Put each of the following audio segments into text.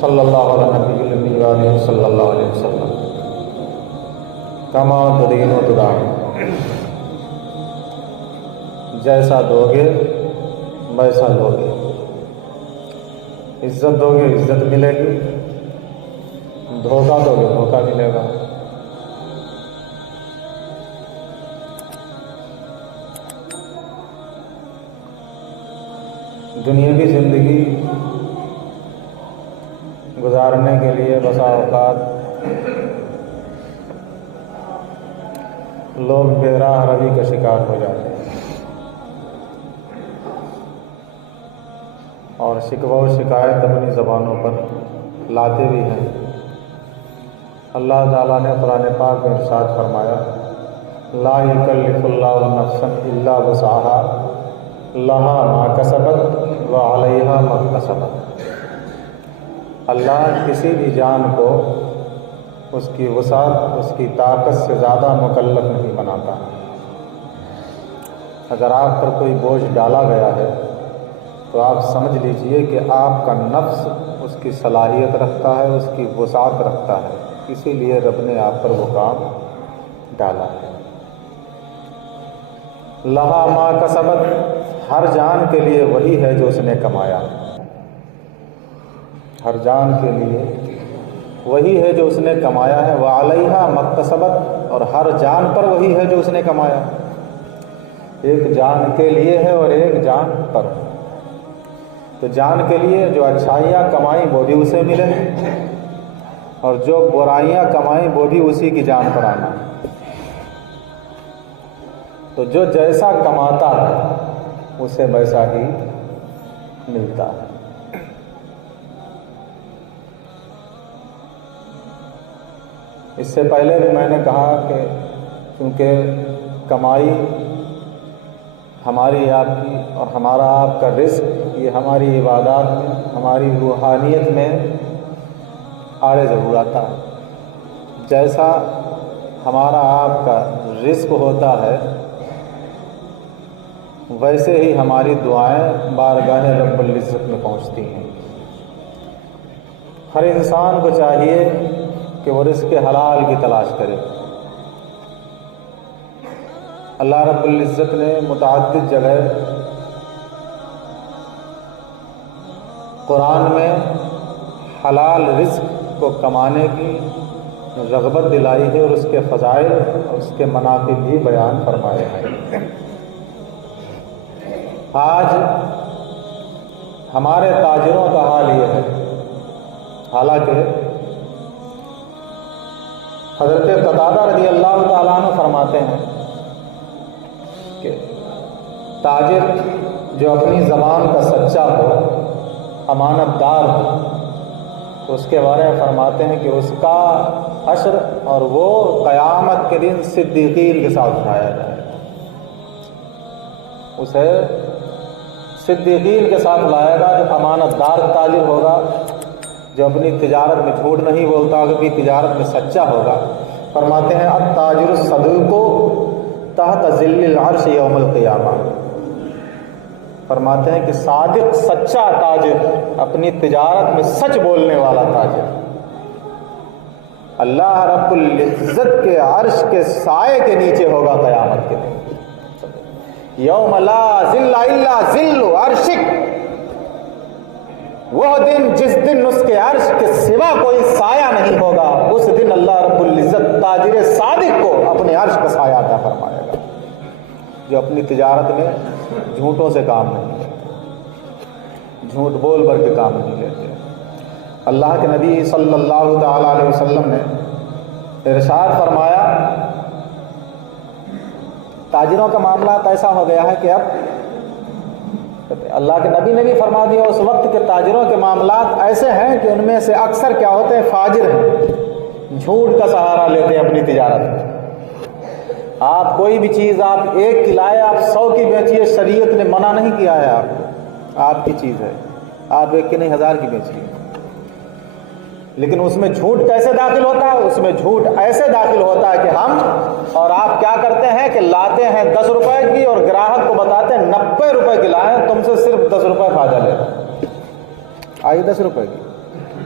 صلی اللہ علیہ نبی النبی علیہ صلی اللہ علیہ وسلم کما تدین و تدان، جیسا دو گے ویسا دو گے، عزت دو گے عزت ملے گی، دھوکہ دو گے دھوکہ ملے گا۔ دنیاوی زندگی گزارنے کے لیے بسا اوقات لوگ بے راہ روی کا شکار ہو جاتے ہیں اور شکوہ و شکایت اپنی زبانوں پر لاتے بھی ہیں۔ اللہ تعالیٰ نے قرآن پاک میں ارشاد فرمایا، لا یکلف اللہ نفسا الا وسعها لها ما کسبت وعلیہا ما اکتسبت۔ اللہ کسی بھی جان کو اس کی وسعت، اس کی طاقت سے زیادہ مکلف نہیں بناتا۔ اگر آپ پر کوئی بوجھ ڈالا گیا ہے تو آپ سمجھ لیجئے کہ آپ کا نفس اس کی صلاحیت رکھتا ہے، اس کی وسعت رکھتا ہے، اسی لیے رب نے آپ پر وہ کام ڈالا ہے۔ لہا ما کسبت، ہر جان کے لیے وہی ہے جو اس نے کمایا، ہر جان کے لیے وہی ہے جو اس نے کمایا ہے، وعلیہا ما اکتسبت، اور ہر جان پر وہی ہے جو اس نے کمایا۔ ایک جان کے لیے ہے اور ایک جان پر۔ تو جان کے لیے جو اچھائیاں کمائیں وہ بھی اسے ملے، اور جو برائیاں کمائیں وہ بھی اسی کی جان پر آنا۔ تو جو جیسا کماتا ہے اسے ویسا ہی ملتا ہے۔ اس سے پہلے بھی میں نے کہا کہ چونکہ کمائی ہماری آپ کی اور ہمارا آپ کا رزق، یہ ہماری عبادات میں، ہماری روحانیت میں آڑے ضرور آتا ہے۔ جیسا ہمارا آپ کا رزق ہوتا ہے ویسے ہی ہماری دعائیں بارگاہ رب العزت میں پہنچتی ہیں۔ ہر انسان کو چاہیے کہ وہ رزق حلال کی تلاش کرے۔ اللہ رب العزت نے متعدد جگہ قرآن میں حلال رزق کو کمانے کی رغبت دلائی ہے اور اس کے فضائل اور اس کے مناقب بھی بیان فرمائے ہیں۔ آج ہمارے تاجروں کا حال یہ ہے، حالانکہ حضرت قتادہ رضی اللہ تعالیٰ عنہ فرماتے ہیں کہ تاجر جو اپنی زبان کا سچا ہو، امانت دار ہو، تو اس کے بارے میں فرماتے ہیں کہ اس کا حشر اور وہ قیامت کے دن صدیقین کے ساتھ اٹھایا جائے گا۔ اسے صدیقین کے ساتھ لائے گا جو امانت دار تاجر ہوگا، جو اپنی تجارت میں جھوٹ نہیں بولتا، اپنی تجارت میں سچا ہوگا۔ فرماتے ہیں التاجر الصدوق تحت ظل العرش یوم القیامہ۔ فرماتے ہیں کہ صادق سچا تاجر، اپنی تجارت میں سچ بولنے والا تاجر، اللہ رب العزت کے عرش کے سائے کے نیچے ہوگا قیامت کے دن۔ یوم لا ظل الا ظل عرشک، وہ دن جس دن اس کے عرش کے سوا کوئی سایہ نہیں ہوگا، اس دن اللہ رب العزت تاجر صادق کو اپنے عرش کا سایہ عطا فرمائے گا، جو اپنی تجارت میں جھوٹوں سے کام نہیں لیتے، جھوٹ بول کر کے کام نہیں لیتے۔ اللہ کے نبی صلی اللہ تعالی علیہ وسلم نے ارشاد فرمایا، تاجروں کا معاملات ایسا ہو گیا ہے کہ اب اللہ کے نبی نے بھی فرما دیا اس وقت کے تاجروں کے معاملات ایسے ہیں کہ ان میں سے اکثر کیا ہوتے ہیں، فاجر ہیں، جھوٹ کا سہارا لیتے ہیں اپنی تجارت میں۔ آپ کوئی بھی چیز آپ ایک کی لائے، آپ 100 کی بیچیے، شریعت نے منع نہیں کیا ہے، آپ کی چیز ہے، آپ ایک کی نہیں 1000 کی بیچیے۔ لیکن اس میں جھوٹ کیسے داخل ہوتا ہے؟ اس میں جھوٹ ایسے داخل ہوتا ہے کہ ہم اور آپ کیا کرتے ہیں کہ لاتے ہیں 10 روپے کی اور گراہک کو بتاتے ہیں 90 روپے کی لائیں، تم سے صرف 10 روپے فائدہ لے، آئی 10 روپے کی،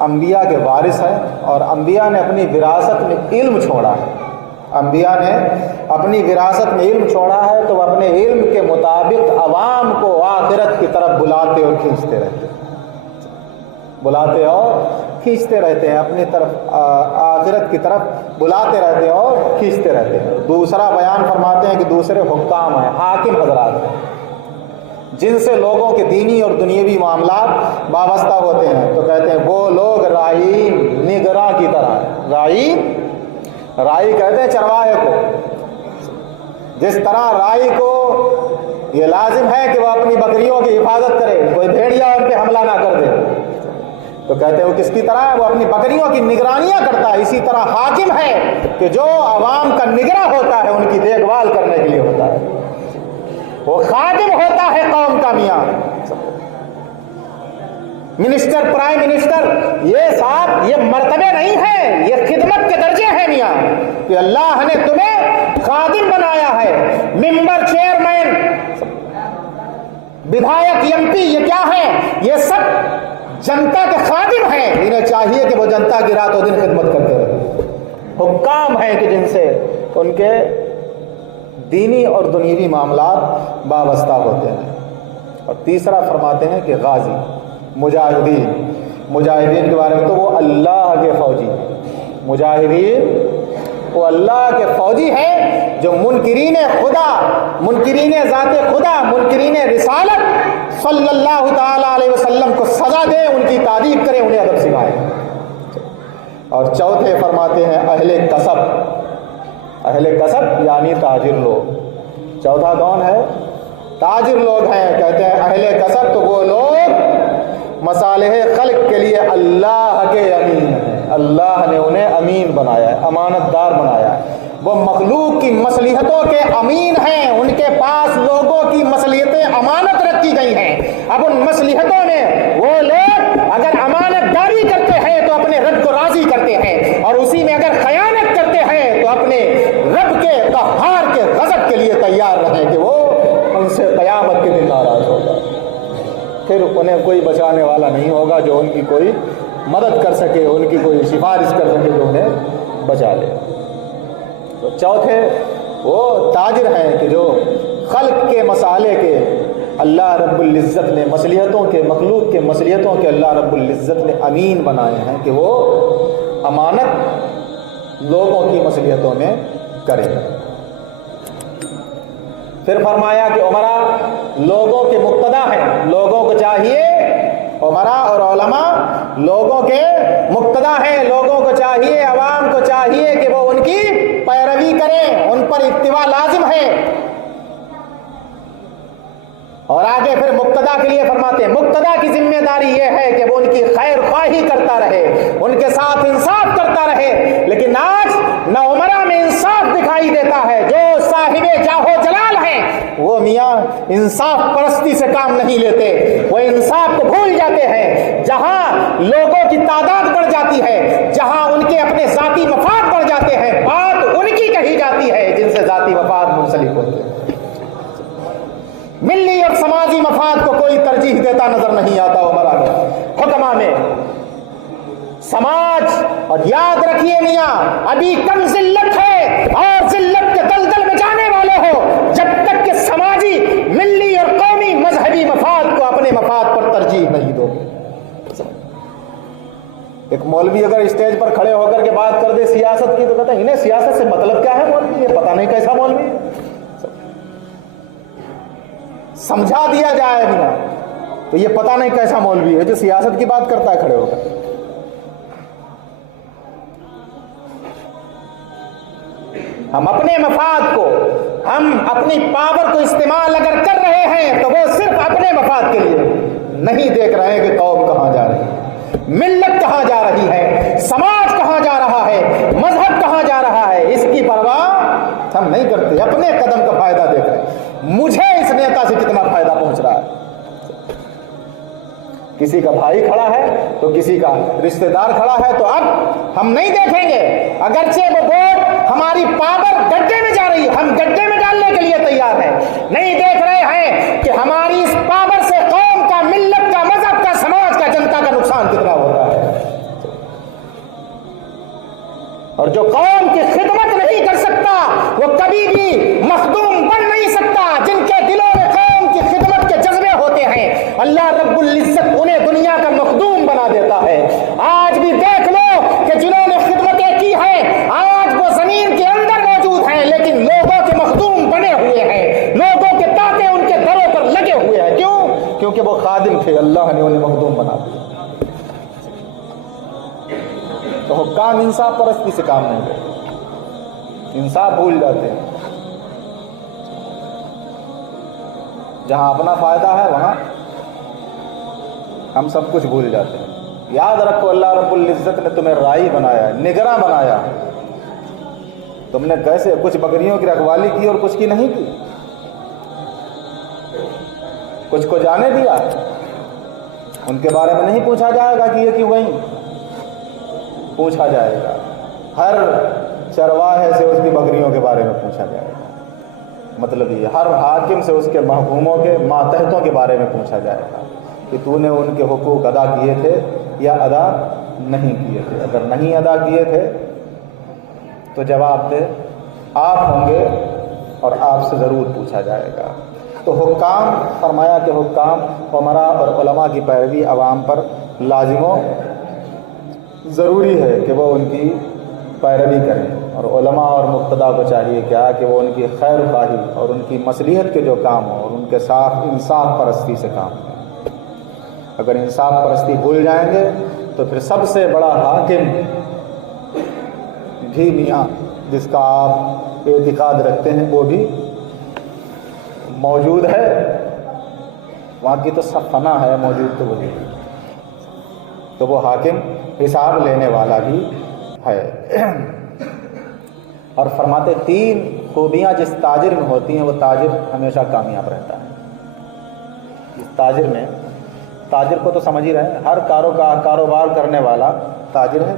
انبیاء کے وارث ہیں اور انبیاء نے اپنی وراثت میں علم چھوڑا ہے. انبیاء نے اپنی وراثت میں علم چھوڑا ہے تو وہ اپنے علم کے مطابق عوام کو آخرت کی طرف بلاتے اور کھینچتے رہتے ہیں. بلاتے اور کھینچتے رہتے ہیں اپنی طرف، آخرت کی طرف بلاتے رہتے ہیں اور کھینچتے رہتے ہیں. دوسرا بیان فرماتے ہیں کہ دوسرے حکام ہیں، حاکم حضرات ہیں، جن سے لوگوں کے دینی اور دنیاوی معاملات وابستہ ہوتے ہیں. تو کہتے ہیں وہ لوگ رائی نگراں کی طرح. رائی کہتے ہیں چرواہے کو. جس طرح رائی کو یہ لازم ہے کہ وہ اپنی بکریوں کی حفاظت کرے، کوئی بھیڑیا ان پہ حملہ نہ کر دے، تو کہتے ہیں وہ کس کی طرح ہے؟ وہ اپنی بکریوں کی نگرانیاں کرتا ہے. اسی طرح حاکم ہے کہ جو عوام کا نگراں ہوتا ہے، ان کی دیکھ بھال کرنے کے لیے ہوتا ہے. وہ خادم ہوتا ہے قوم کا. میاں منسٹر، پرائم منسٹر، یہ صاحب یہ مرتبے نہیں ہے، یہ خدمت کے درجے ہیں میاں، کہ اللہ نے تمہیں خادم بنایا ہے. ممبر، چیئرمین، ودھایک، ایم پی، یہ کیا ہے؟ یہ سب جنتا کے خادم ہیں. انہیں چاہیے کہ وہ جنتا کی رات و دن خدمت کرتے رہے. حکام ہیں کہ جن سے ان کے دینی اور دنیوی معاملات وابستہ ہوتے ہیں. اور تیسرا فرماتے ہیں کہ غازی، مجاہدین کے بارے میں تو وہ اللہ کے فوجی. مجاہدین وہ اللہ کے فوجی ہیں جو منکرین خدا، منکرین ذات خدا، منکرین رسالت صلی اللہ تعالی علیہ وسلم کو سزا دے، ان کی تعریف کرے، انہیں ادب سکھائے. اور چوتھے فرماتے ہیں اہل کسب. اہل کسب یعنی تاجر لوگ. چوتھا کون ہے؟ تاجر لوگ ہیں. کہتے ہیں اہل کسب تو وہ لوگ مصالح خلق کے لیے اللہ کے امین ہیں. اللہ نے انہیں امین بنایا ہے، امانت دار بنایا ہے. وہ مخلوق کی مصلحتوں کے امین ہیں. ان کے پاس لوگوں کی مصلحتیں امانت رکھی گئی ہیں. اب ان مصلحتوں میں وہ لوگ اگر امانت داری کرتے ہیں تو اپنے رب کو راضی کرتے ہیں، اور اسی میں اگر خیانت کرتے ہیں تو اپنے رب کے قہار کے غضب کے لیے تیار رہیں کہ وہ ان سے قیامت کے دن ناراض ہوگا. پھر انہیں کوئی بچانے والا نہیں ہوگا جو ان کی کوئی مدد کر سکے، ان کی کوئی سفارش کر سکے جو انہیں بچا لے. تو چوتھے وہ تاجر ہیں کہ جو خلق کے مسالے کے اللہ رب العزت نے مصلحتوں کے، مخلوق کے مصلحتوں کے اللہ رب العزت نے امین بنائے ہیں کہ وہ امانت لوگوں کی مصلحتوں میں کرے. پھر فرمایا کہ عمرا لوگوں کے مقتدا ہیں. لوگوں کو چاہیے، عمرا اور علماء لوگوں کے مقتدا ہیں. لوگوں کو چاہیے، عوام کو چاہیے کہ وہ ان کی پیروی کریں، ان پر اتباع لازم ہے. اور آگے پھر مقتدا کے لیے فرماتے ہیں مقتدا کی ذمہ داری یہ ہے کہ وہ ان کی خیر خواہی کرتا رہے، ان کے ساتھ انصاف کرتا رہے. لیکن آج نہ عمرا میں انصاف دکھائی دیتا ہے. جو صاحب جاہو جلال ہیں وہ میاں انصاف پرستی سے کام نہیں لیتے، وہ انصاف کو بھول جاتے ہیں. جہاں لوگوں کی تعداد بڑھ جاتی ہے، جہاں ان کے اپنے ذاتی مفاد بڑھ جاتے ہیں، بات ان کی کہی جاتی ہے جن سے ذاتی مفاد منسلک ہوتے ہیں. ملی اور سماجی مفاد کو کوئی ترجیح دیتا نظر نہیں آتا عمرا میں، حکما میں. سماج، اور یاد رکھیے میاں ابھی کم ذلت ہے اور ذلت کے دلدل میں جانے والے ہو جب تک کہ سماجی، ملی اور قومی مذہبی مفاد کو اپنے مفاد پر ترجیح نہیں دو. ایک مولوی اگر اسٹیج پر کھڑے ہو کر کے بات کر دے سیاست کی تو کہتا ہے انہیں سیاست سے مطلب کیا ہے؟ مولوی یہ پتہ نہیں کیسا مولوی ہے. سمجھا دیا جائے میاں تو یہ پتہ نہیں کیسا مولوی ہے جو سیاست کی بات کرتا ہے کھڑے ہو کر. ہم اپنے مفاد کو، ہم اپنی پاور کو استعمال اگر کر رہے ہیں تو وہ صرف اپنے مفاد کے لیے، نہیں دیکھ رہے ہیں کہ قوم کہاں جا رہی ہے، ملت کہاں جا رہی ہے، سماج کہاں جا رہا ہے، مذہب کہاں جا رہا ہے، اس کی پرواہ ہم نہیں کرتے. اپنے قدم کا فائدہ دیکھ رہے ہیں مجھے اس نیتا سے کتنا فائدہ پہنچ رہا ہے. کسی کا بھائی کھڑا ہے تو کسی کا رشتہ دار کھڑا ہے تو اب ہم نہیں دیکھیں گے اگرچہ وہ ووٹ ہماری پاور گڈھے میں جا رہی ہے، ہم گڈھے میں ڈالنے کے لیے تیار ہیں. نہیں دیکھ رہے ہیں کہ ہماری اس پاور سے قوم کا، ملت کا، مذہب کا، سماج کا، جنتا کا نقصان کتنا ہوتا ہے. جو قوم کی خدمت نہیں کر سکتا وہ کبھی بھی مخدوم بن نہیں سکتا. جن کے دلوں میں قوم کی خدمت کے جذبے ہوتے ہیں اللہ رب العزت انہیں دنیا کا مخدوم بنا دیتا ہے. آج بھی دیکھ لو کہ جنہوں نے خدمتیں کی ہیں آج وہ زمین کے اندر موجود ہیں لیکن لوگوں کے مخدوم بنے ہوئے ہیں, لوگوں کے طاقے ان کے دروں پر لگے ہوئے ہیں. کیوں؟ کیونکہ وہ خادم تھے, اللہ نے انہیں مخدوم بنا دیا. تو حکام انصاف پرستی سے کام نہیں لیتے, انصاف بھول جاتے ہیں. جہاں اپنا فائدہ ہے وہاں ہم سب کچھ بھول جاتے ہیں. یاد رکھو اللہ رب العزت نے تمہیں رائی بنایا, نگراں بنایا. تم نے کیسے کچھ بکریوں کی رکھوالی کی اور کچھ کی نہیں کی, کچھ کو جانے دیا. ان کے بارے میں نہیں پوچھا جائے گا کہ یہ کیوں گئی, پوچھا جائے گا. ہر چرواہے سے اس کی بکریوں کے بارے میں پوچھا جائے گا. مطلب یہ ہر حاکم سے اس کے محکوموں کے ماتحتوں کے بارے میں پوچھا جائے گا کہ تو نے ان کے حقوق ادا کیے تھے یا ادا نہیں کیے تھے. اگر نہیں ادا کیے تھے تو جواب دے آپ ہوں گے اور آپ سے ضرور پوچھا جائے گا. تو حکام, فرمایا کہ حکام, عمراء اور علماء کی پیروی عوام پر لازم و ضروری ہے کہ وہ ان کی پیروی کریں. اور علماء اور مقتدا کو چاہیے کیا کہ وہ ان کی خیر خواہی اور ان کی مصلحت کے جو کام ہوں اور ان کے ساتھ انصاف پرستی سے کام کریں. اگر انصاف پرستی بھول جائیں گے تو پھر سب سے بڑا حاکم بھی میاں جس کا آپ اعتقاد رکھتے ہیں وہ بھی موجود ہے, وہاں کی تو سب فنا ہے, موجود تو وہی, تو وہ حاکم حساب لینے والا بھی ہے. اور فرماتے 3 خوبیاں جس تاجر میں ہوتی ہیں وہ تاجر ہمیشہ کامیاب رہتا ہے. اس تاجر میں, تاجر کو تو سمجھ ہی رہے ہیں, ہر کاروبار کرنے والا تاجر ہے.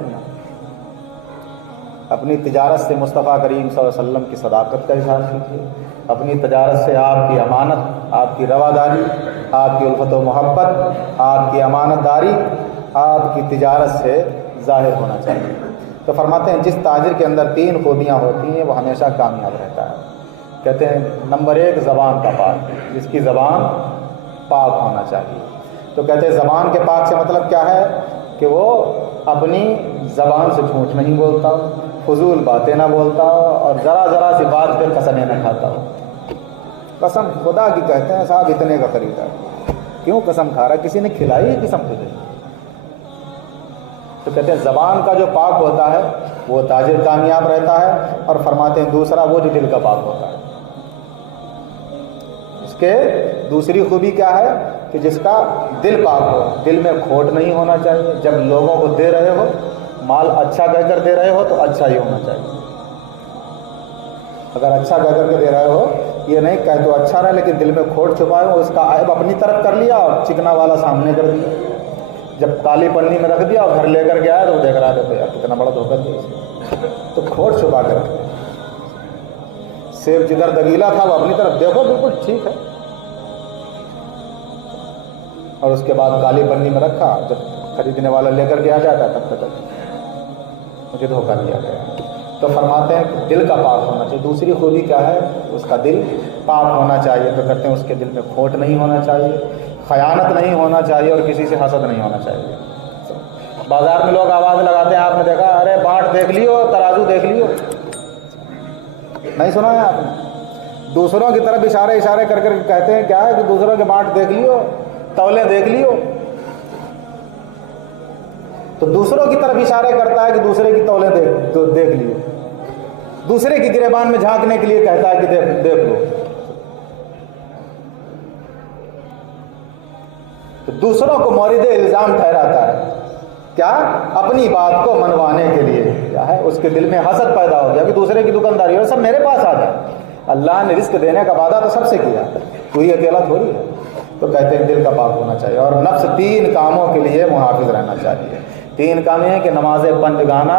اپنی تجارت سے مصطفیٰ کریم صلی اللہ علیہ وسلم کی صداقت کا اظہار کیجیے. اپنی تجارت سے آپ کی امانت, آپ کی رواداری, آپ کی الفت و محبت, آپ کی امانت داری آپ کی تجارت سے ظاہر ہونا چاہیے. تو فرماتے ہیں جس تاجر کے اندر 3 خوبیاں ہوتی ہیں وہ ہمیشہ کامیاب رہتا ہے. کہتے ہیں نمبر 1 زبان کا پاک, جس کی زبان پاک ہونا چاہیے. تو کہتے ہیں زبان کے پاک سے مطلب کیا ہے کہ وہ اپنی زبان سے جھوٹ نہیں بولتا, فضول باتیں نہ بولتا اور ذرا سی بات پہ قسمیں نہ کھاتا. قسم خدا کی کہتے ہیں صاحب اتنے کا خریدا, کیوں قسم کھا رہا ہے, کسی نے کھلائی ہے قسم تجھے. تو کہتے ہیں زبان کا جو پاک ہوتا ہے وہ تاجر کامیاب رہتا ہے. اور فرماتے ہیں دوسرا وہ جو دل کا پاک ہوتا ہے. اس کے دوسری خوبی کیا ہے کہ جس کا دل پاک ہو, دل میں کھوٹ نہیں ہونا چاہیے. جب لوگوں کو دے رہے ہو, مال اچھا کہہ کر دے رہے ہو تو اچھا ہی ہونا چاہیے. اگر اچھا کہہ کر کے دے رہے ہو, یہ نہیں کہہ تو اچھا رہا لیکن دل میں کھوٹ چھپائے ہو, اس کا عیب اپنی طرف کر لیا اور چکنا والا سامنے کر دیا. جب کالی پنی میں رکھ دیا اور گھر لے کر گیا تو وہ دیکھ رہا تھا یار کتنا بڑا دھوکہ دیا اسے, تو کھوٹ چھپا کر رکھ دیا. سیب جدھر دگیلا تھا وہ اپنی طرف دیکھو بالکل ٹھیک ہے, اور اس کے بعد کالی پنی میں رکھا, جب خریدنے والا لے کر کے آ جاتا تب تک مجھے دھوکہ دیا گیا. تو فرماتے ہیں کہ دل کا پاک ہونا چاہیے. دوسری خوبی کیا ہے, اس کا دل پاک ہونا چاہیے. تو کہتے ہیں اس کے دل میں کھوٹ نہیں ہونا چاہیے, خیانت نہیں ہونا چاہیے اور کسی سے حسد نہیں ہونا چاہیے. بازار میں لوگ آواز لگاتے ہیں, آپ نے دیکھا, ارے بانٹ دیکھ لیو, ترازو دیکھ لیو, نہیں سنا ہے آپ نے؟ دوسروں کی طرف اشارے کر کر کہتے ہیں کیا ہے کہ دوسروں کے بانٹ دیکھ لیو, تولے دیکھ لیو. تو دوسروں کی طرف اشارے کرتا ہے کہ دوسرے کی تولے دیکھ لیو, دوسرے کی گریبان میں جھانکنے کے لیے کہتا ہے کہ دیکھ لو. تو دوسروں کو مورد الزام ٹھہراتا ہے, کیا اپنی بات کو منوانے کے لیے. کیا ہے اس کے دل میں حسد پیدا ہو گیا کہ دوسرے کی دکانداری اور سب میرے پاس آ جائے. اللہ نے رزق دینے کا وعدہ تو سب سے کیا, کوئی اکیلا تھوڑی ہے. تو کہتے ہیں دل کا پاک ہونا چاہیے. اور نفس 3 کاموں کے لیے محافظ رہنا چاہیے. 3 کام یہ ہیں کہ نماز پنجگانہ,